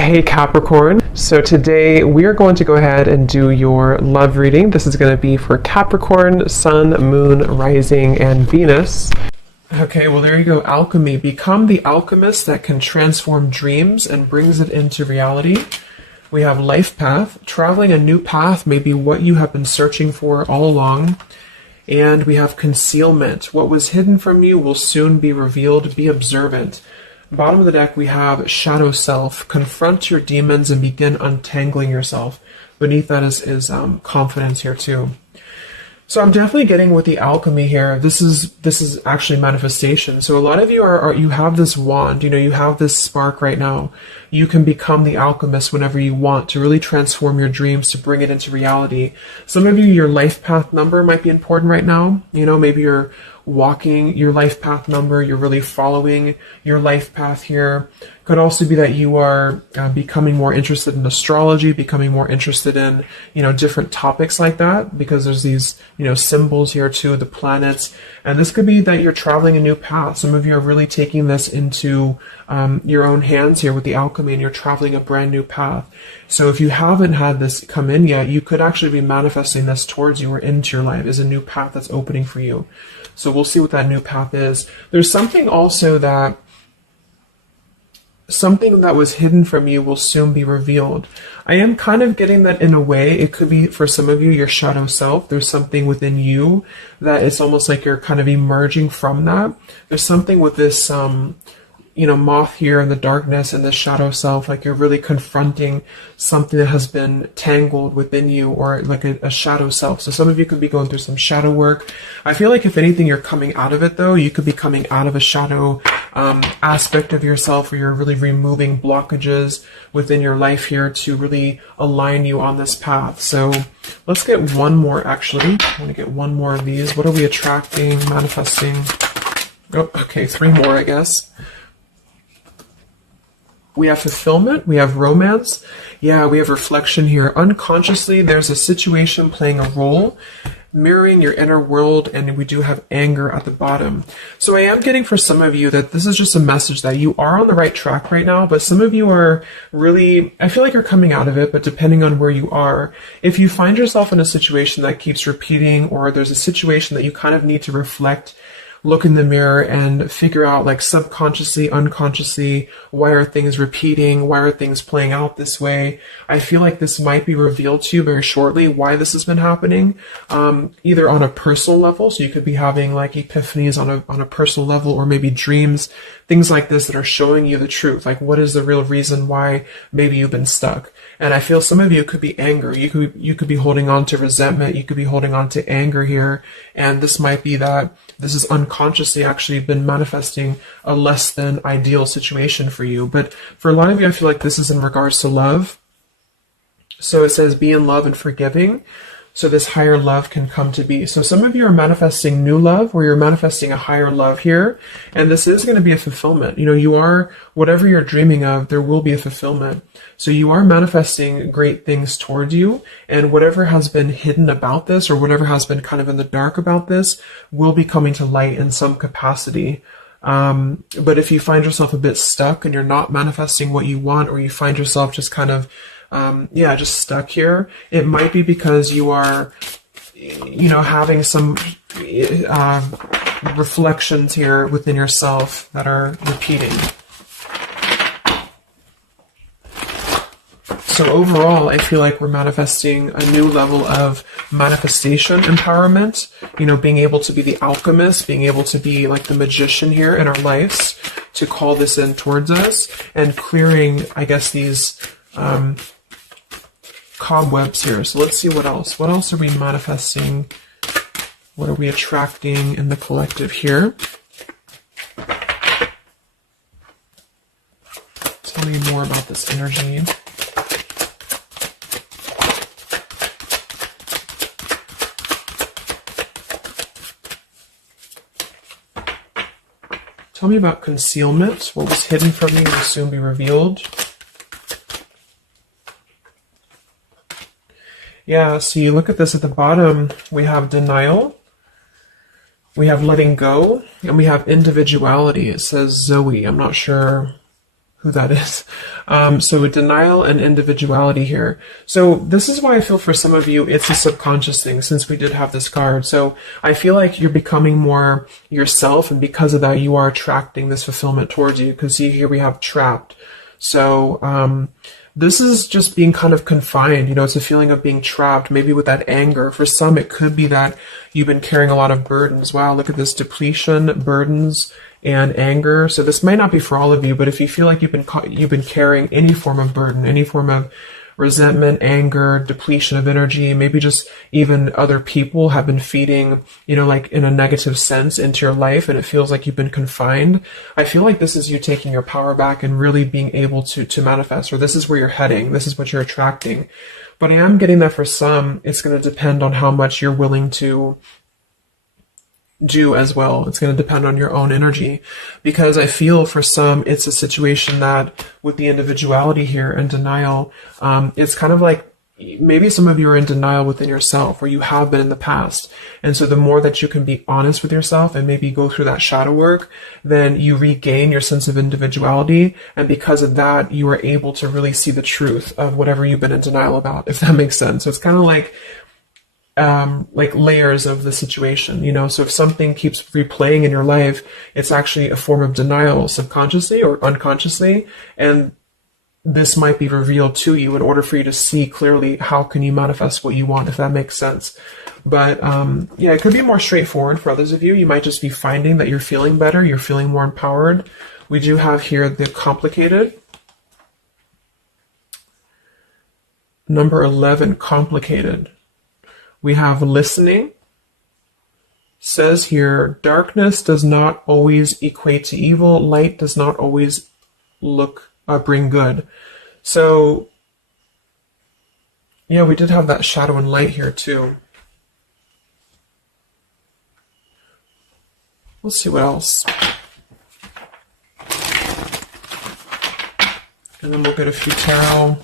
Hey Capricorn, so today we are going to go ahead and do your love reading. This is going to be for Capricorn, Sun, Moon, Rising, and Venus. Okay, well there you go, alchemy. Become the alchemist that can transform dreams and brings it into reality. We have life path. Traveling a new path may be what you have been searching for all along. And we have concealment. What was hidden from you will soon be revealed. Be observant. Bottom of the deck, we have shadow self. Confront your demons and begin untangling yourself. Beneath that is confidence here too. So I'm definitely getting with the alchemy here. This is actually manifestation. So a lot of you you have this wand, you have this spark right now. You can become the alchemist whenever you want to really transform your dreams, to bring it into reality. Some of you, your life path number might be important right now. Maybe you're walking your life path number, you're really following your life path here. Could also be that you are becoming more interested in astrology, becoming more interested in, different topics like that, because there's these, symbols here too, the planets. And this could be that you're traveling a new path. Some of you are really taking this into your own hands here with the alchemy, and you're traveling a brand new path. So if you haven't had this come in yet, you could actually be manifesting this towards you or into your life as a new path that's opening for you. So we'll see what that new path is. There's something also that something that was hidden from you will soon be revealed. I am kind of getting that in a way. It could be for some of you, your shadow self. There's something within you that it's almost like you're kind of emerging from that. There's something with this, moth here in the darkness and the shadow self, like you're really confronting something that has been tangled within you, or like a shadow self. So some of you could be going through some shadow work. I feel like if anything, you're coming out of it though. You could be coming out of a shadow aspect of yourself, where you're really removing blockages within your life here to really align you on this path. So let's get one more actually. I want to get one more of these. What are we attracting, manifesting? Oh, okay, 3 more, I guess. We have fulfillment, we have romance, we have reflection here. Unconsciously, there's a situation playing a role, mirroring your inner world, and we do have anger at the bottom. So I am getting for some of you that this is just a message that you are on the right track right now, but some of you are really, I feel like you're coming out of it, but depending on where you are, if you find yourself in a situation that keeps repeating, or there's a situation that you kind of need to reflect, look in the mirror and figure out, like, subconsciously, unconsciously, why are things repeating? Why are things playing out this way? I feel like this might be revealed to you very shortly, why this has been happening, either on a personal level. So you could be having like epiphanies on a personal level, or maybe dreams, things like this that are showing you the truth. Like, what is the real reason why maybe you've been stuck? And I feel some of you could be anger. You could be holding on to resentment. You could be holding on to anger here. And this might be that this is unconsciously actually been manifesting a less than ideal situation for you. But for a lot of you, I feel like this is in regards to love. So it says, be in love and forgiving, so this higher love can come to be. So some of you are manifesting new love, or you're manifesting a higher love here. And this is going to be a fulfillment. You are, whatever you're dreaming of, there will be a fulfillment. So you are manifesting great things towards you, and whatever has been hidden about this, or whatever has been kind of in the dark about this, will be coming to light in some capacity. But if you find yourself a bit stuck and you're not manifesting what you want, or you find yourself just kind of just stuck here, it might be because you are, having some reflections here within yourself that are repeating. So overall, I feel like we're manifesting a new level of manifestation empowerment, being able to be the alchemist, being able to be like the magician here in our lives, to call this in towards us, and clearing, I guess, these cobwebs here. So let's see what else. What else are we manifesting? What are we attracting in the collective here? Tell me more about this energy. Tell me about concealment. What was hidden from you will soon be revealed. Yeah, so you look at this at the bottom, we have denial, we have letting go, and we have individuality. It says Zoe. I'm not sure who that is. So denial and individuality here. So this is why I feel for some of you, it's a subconscious thing since we did have this card. So I feel like you're becoming more yourself, and because of that, you are attracting this fulfillment towards you. Because see, here we have trapped. So this is just being kind of confined. You know, it's a feeling of being trapped, maybe with that anger. For some, it could be that you've been carrying a lot of burdens. Wow, look at this depletion, burdens, and anger. So this might not be for all of you, but if you feel like you've been carrying any form of burden, any form of resentment, anger, depletion of energy, maybe just even other people have been feeding, you know, like in a negative sense into your life, and it feels like you've been confined. I feel like this is you taking your power back and really being able to manifest, or this is where you're heading. This is what you're attracting. But I am getting that for some, it's going to depend on how much you're willing to do as well. It's going to depend on your own energy, because I feel for some it's a situation that with the individuality here and denial, it's kind of like maybe some of you are in denial within yourself, or you have been in the past. And so the more that you can be honest with yourself and maybe go through that shadow work, then you regain your sense of individuality. And because of that, you are able to really see the truth of whatever you've been in denial about, if that makes sense. So it's kind of like layers of the situation, you know. So if something keeps replaying in your life, it's actually a form of denial subconsciously or unconsciously, and this might be revealed to you in order for you to see clearly how can you manifest what you want, if that makes sense. But yeah, it could be more straightforward for others of you. You might just be finding that you're feeling better, you're feeling more empowered. We do have here the complicated. Number 11, complicated. We have listening. Says here, darkness does not always equate to evil. Light does not always bring good. So, yeah, we did have that shadow and light here too. Let's see what else. And then we'll get a few tarot.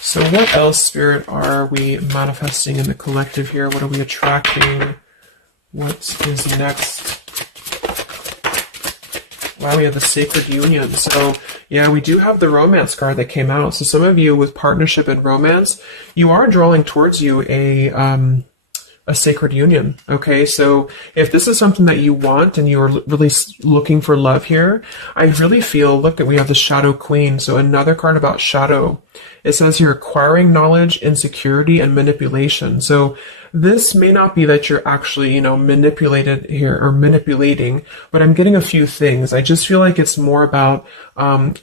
So what else, Spirit, are we manifesting in the collective here? What are we attracting? What is next? Wow, we have the sacred union. So yeah, we do have the romance card that came out. So some of you with partnership and romance, you are drawing towards you a sacred union. Okay, so if this is something that you want and you're really looking for love here, I really feel, look, we have the Shadow Queen. So another card about shadow. It says here, acquiring knowledge, insecurity, and manipulation. So this may not be that you're actually, you know, manipulated here or manipulating, but I'm getting a few things. I just feel like it's more about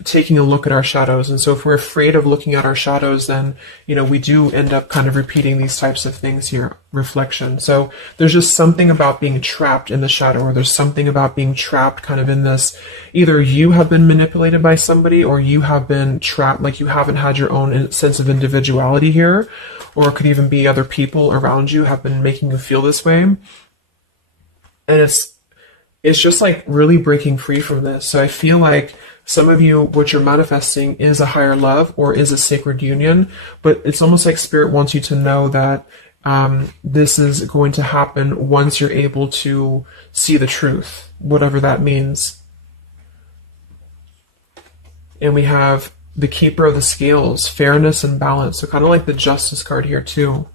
taking a look at our shadows. And so if we're afraid of looking at our shadows, then, you know, we do end up kind of repeating these types of things here, reflection. So there's just something about being trapped in the shadow, or there's something about being trapped kind of in this, either you have been manipulated by somebody, or you have been trapped, like you haven't had your own sense of individuality here, or it could even be other people around you have been making you feel this way. And it's just like really breaking free from this. So I feel like some of you, what you're manifesting is a higher love or is a sacred union, but it's almost like Spirit wants you to know that this is going to happen once you're able to see the truth, whatever that means. And we have the Keeper of the Scales, fairness and balance. So kind of like the Justice card here too.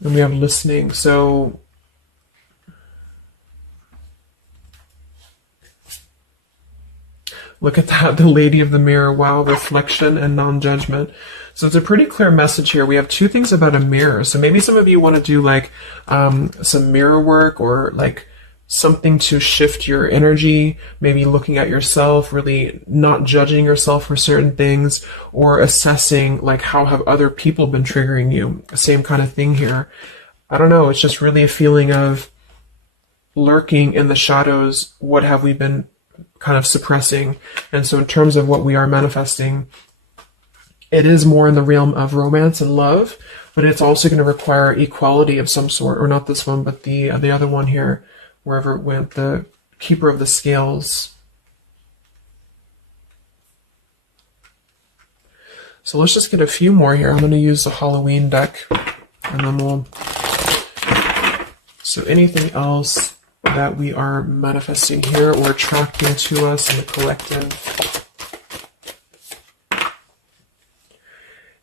And we have listening. So look at that, the Lady of the Mirror. Wow, reflection and non-judgment. So it's a pretty clear message here. We have two things about a mirror. So maybe some of you want to do like some mirror work, or like something to shift your energy, maybe looking at yourself, really not judging yourself for certain things, or assessing like how have other people been triggering you. Same kind of thing here. I don't know, it's just really a feeling of lurking in the shadows. What have we been kind of suppressing? And so in terms of what we are manifesting, it is more in the realm of romance and love, but it's also going to require equality of some sort, or not this one, but the other one here, wherever it went, the Keeper of the Scales. So let's just get a few more here. I'm going to use the Halloween deck, and then we'll... So anything else that we are manifesting here or attracting to us in the collective?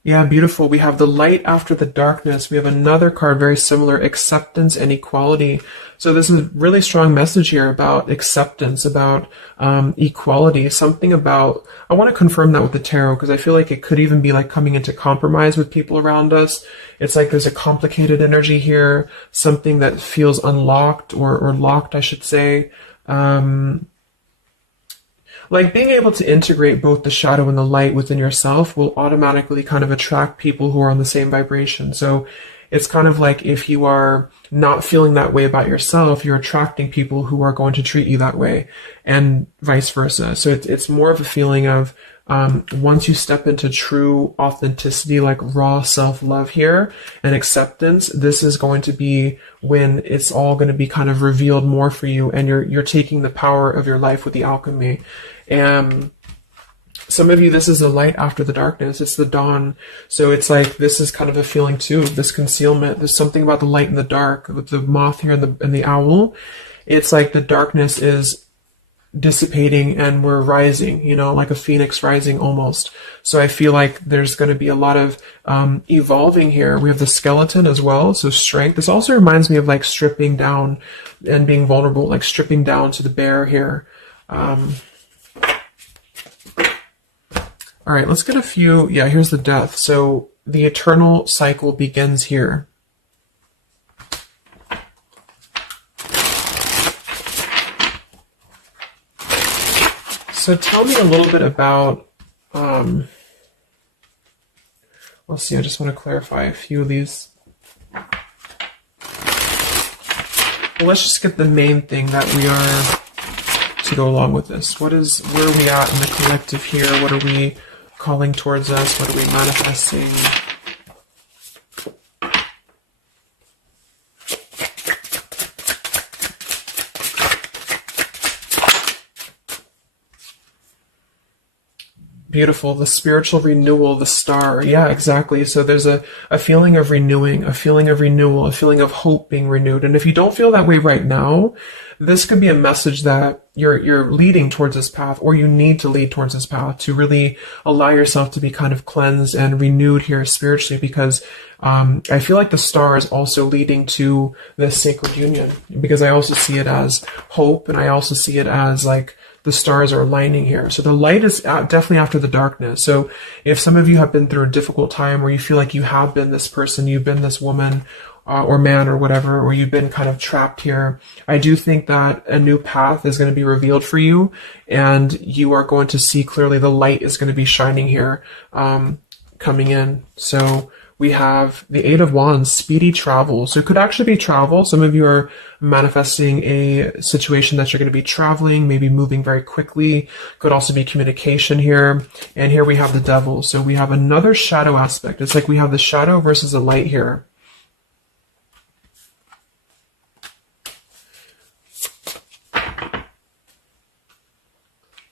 Yeah, beautiful. We have the light after the darkness. We have another card very similar, acceptance and equality. So this is a really strong message here about acceptance, about equality, something about, I want to confirm that with the tarot because I feel like it could even be like coming into compromise with people around us. It's like there's a complicated energy here, something that feels unlocked or locked, I should say. Like being able to integrate both the shadow and the light within yourself will automatically kind of attract people who are on the same vibration. So it's kind of like if you are not feeling that way about yourself, you're attracting people who are going to treat you that way and vice versa. So it's more of a feeling of once you step into true authenticity, like raw self-love here and acceptance, this is going to be when it's all going to be kind of revealed more for you and you're taking the power of your life with the alchemy. And some of you, this is the light after the darkness. It's the dawn. So it's like, this is kind of a feeling too, this concealment. There's something about the light and the dark with the moth here and the owl. It's like the darkness is dissipating and we're rising, you know, like a phoenix rising almost. So I feel like there's going to be a lot of evolving here. We have the skeleton as well. So strength. This also reminds me of like stripping down and being vulnerable, like stripping down to the bare here. All right, let's get a few. Yeah, here's the death. So the eternal cycle begins here. So tell me a little bit about, let's see, I just want to clarify a few of these. Well, let's just get the main thing that we are to go along with this. Where are we at in the collective here? What are we calling towards us? What are we manifesting? Beautiful. The spiritual renewal, the star. Yeah, exactly. So there's a feeling of renewing, a feeling of renewal, a feeling of hope being renewed. And if you don't feel that way right now, this could be a message that you're leading towards this path, or you need to lead towards this path to really allow yourself to be kind of cleansed and renewed here spiritually, because I feel like the star is also leading to this sacred union, because I also see it as hope, and I also see it as like the stars are aligning here. So the light is definitely after the darkness. So if some of you have been through a difficult time where you feel like you have been this person, you've been this woman or man or whatever, or you've been kind of trapped here, I do think that a new path is going to be revealed for you, and you are going to see clearly the light is going to be shining here, coming in. So we have the Eight of Wands, speedy travel. So it could actually be travel. Some of you are manifesting a situation that you're going to be traveling, maybe moving very quickly. Could also be communication here. And here we have the Devil. So we have another shadow aspect. It's like we have the shadow versus the light here.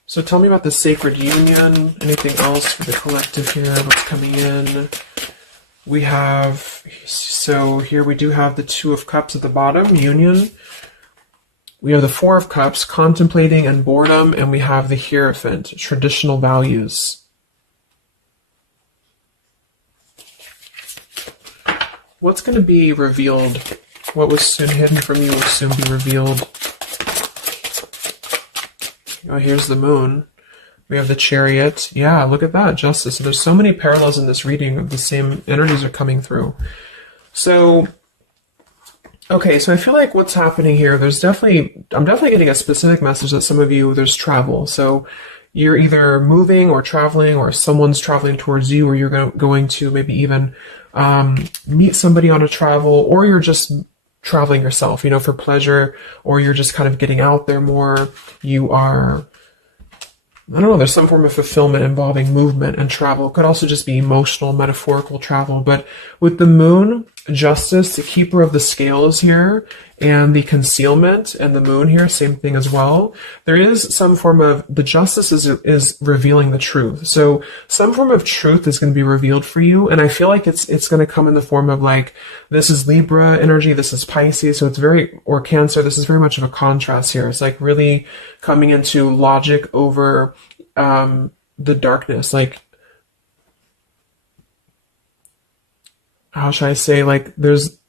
So tell me about the sacred union. Anything else for the collective here? What's coming in? We have, so here we do have the Two of Cups at the bottom, union. We have the Four of Cups, contemplating and boredom, and we have the Hierophant, traditional values. What's going to be revealed? What was soon hidden from you will soon be revealed. Oh, here's the Moon. We have the Chariot. Yeah, look at that, Justice. So there's so many parallels in this reading of the same energies are coming through. So, okay, so I feel like what's happening here, I'm definitely getting a specific message that some of you, there's travel. So you're either moving or traveling, or someone's traveling towards you, or you're going to maybe even meet somebody on a travel, or you're just traveling yourself, you know, for pleasure, or you're just kind of getting out there more. You are, I don't know, there's some form of fulfillment involving movement and travel. It could also just be emotional, metaphorical travel. But with the Moon, Justice, the keeper of the scales here, and the concealment, and the moon here, same thing as well. There is some form of, the justice is revealing the truth. So some form of truth is going to be revealed for you, and I feel like it's going to come in the form of like, this is Libra energy, this is Pisces, so it's very, or Cancer, this is very much of a contrast here. It's like really coming into logic over the darkness, like, how should I say, like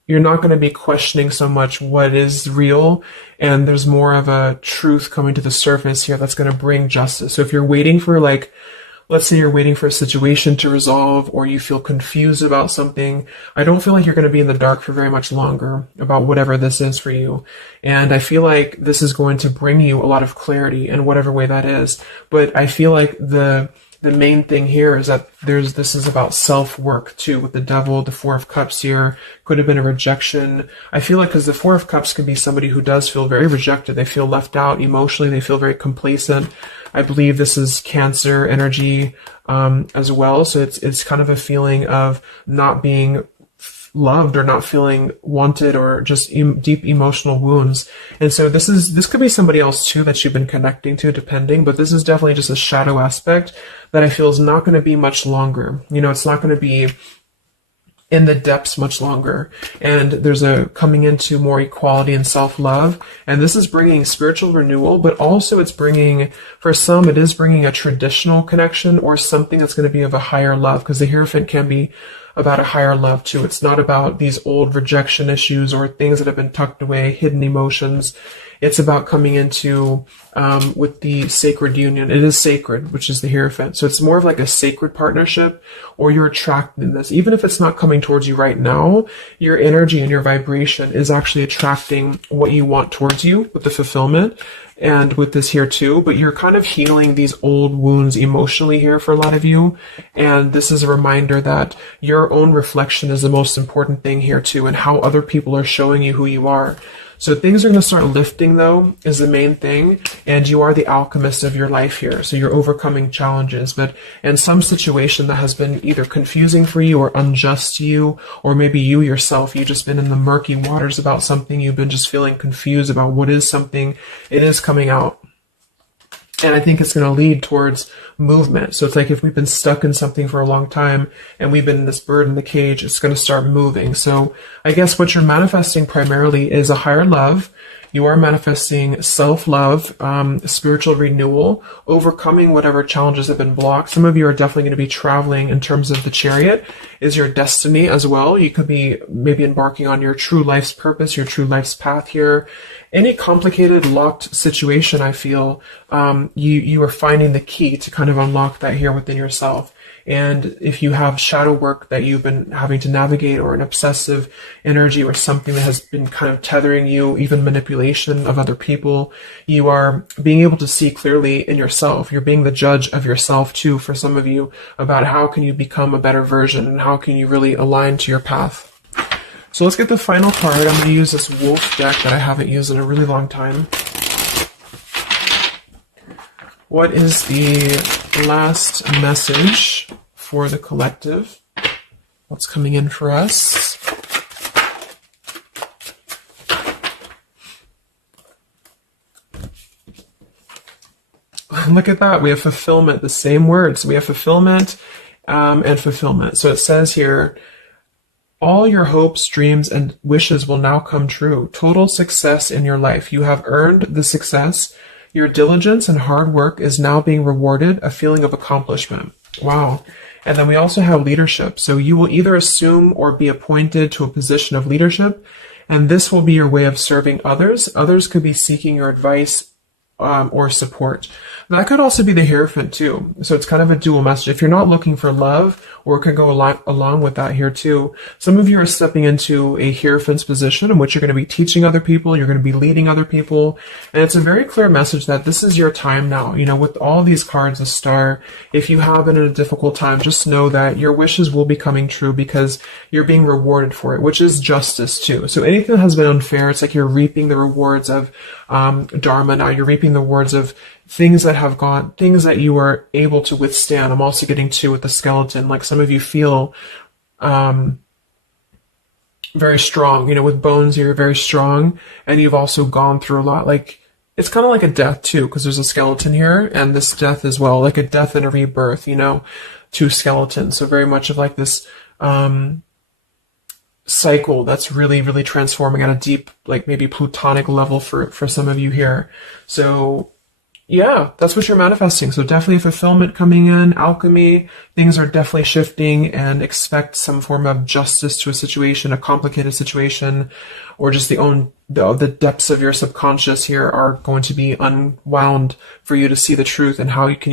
you're not going to be questioning so much what is real, and there's more of a truth coming to the surface here that's going to bring justice. So if you're waiting for, like, let's say you're waiting for a situation to resolve, or you feel confused about something, I don't feel like you're going to be in the dark for very much longer about whatever this is for you. And I feel like this is going to bring you a lot of clarity in whatever way that is. But I feel like the main thing here is that this is about self-work too, with the Devil, the Four of Cups here, could have been a rejection. I feel like, because the Four of Cups can be somebody who does feel very rejected, they feel left out emotionally, they feel very complacent. I believe this is Cancer energy as well, so it's kind of a feeling of not being loved or not feeling wanted, or just deep emotional wounds. And so this could be somebody else too that you've been connecting to, depending, but this is definitely just a shadow aspect that I feel is not going to be much longer. You know, it's not going to be in the depths much longer. And there's a coming into more equality and self-love. And this is bringing spiritual renewal, but also it's bringing, for some, it is bringing a traditional connection or something that's going to be of a higher love, because the Hierophant can be about a higher love too. It's not about these old rejection issues or things that have been tucked away, hidden emotions. It's about coming into with the sacred union. It is sacred, which is the Hierophant. So it's more of like a sacred partnership, or you're attracting this. Even if it's not coming towards you right now, your energy and your vibration is actually attracting what you want towards you with the fulfillment. And with this here too, but you're kind of healing these old wounds emotionally here for a lot of you. And this is a reminder that your own reflection is the most important thing here too, and how other people are showing you who you are. So things are going to start lifting, though, is the main thing. And you are the alchemist of your life here. So you're overcoming challenges. But in some situation that has been either confusing for you or unjust to you, or maybe you yourself, you've just been in the murky waters about something, you've been just feeling confused about what is something, it is coming out. And I think it's going to lead towards movement. So it's like if we've been stuck in something for a long time and we've been in this bird in the cage, it's going to start moving. So I guess what you're manifesting primarily is a higher love. You are manifesting self-love, spiritual renewal, overcoming whatever challenges have been blocked. Some of you are definitely going to be traveling in terms of the Chariot is your destiny as well. You could be maybe embarking on your true life's purpose, your true life's path here. Any complicated, locked situation, I feel, you are finding the key to kind of unlock that here within yourself. And if you have shadow work that you've been having to navigate, or an obsessive energy, or something that has been kind of tethering you, even manipulation of other people, you are being able to see clearly in yourself. You're being the judge of yourself too, for some of you, about how can you become a better version and how can you really align to your path. So let's get the final card. I'm going to use this wolf deck that I haven't used in a really long time. What is the last message for the collective? What's coming in for us? Look at that. We have fulfillment, the same words. We have fulfillment and fulfillment. So it says here, all your hopes, dreams, and wishes will now come true. Total success in your life. You have earned the success. Your diligence and hard work is now being rewarded, a feeling of accomplishment. Wow. And then we also have leadership. So you will either assume or be appointed to a position of leadership, and this will be your way of serving others. Others could be seeking your advice or support. That could also be the Hierophant too. So it's kind of a dual message. If you're not looking for love, or it could go along with that here too. Some of you are stepping into a Hierophant's position in which you're going to be teaching other people, you're going to be leading other people, and it's a very clear message that this is your time now. You know, with all these cards, the Star, if you have been in a difficult time, just know that your wishes will be coming true because you're being rewarded for it, which is justice too. So anything that has been unfair, it's like you're reaping the rewards of Dharma now. You're reaping the rewards of things that have gone, things that you are able to withstand. I'm also getting to with the skeleton, like some of you feel very strong, you know, with bones, you're very strong, and you've also gone through a lot. Like, it's kind of like a death too, because there's a skeleton here, and this death as well, like a death and a rebirth, you know, two skeletons. So very much of like this cycle that's really, really transforming at a deep, like maybe plutonic level for some of you here. So yeah, that's what you're manifesting. So definitely fulfillment coming in, alchemy, things are definitely shifting, and expect some form of justice to a situation, a complicated situation, or just the depths of your subconscious here are going to be unwound for you to see the truth and how can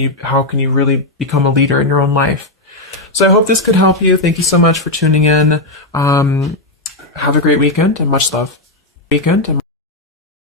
you really become a leader in your own life. So I hope this could help you. Thank you so much for tuning in. Have a great weekend and much love.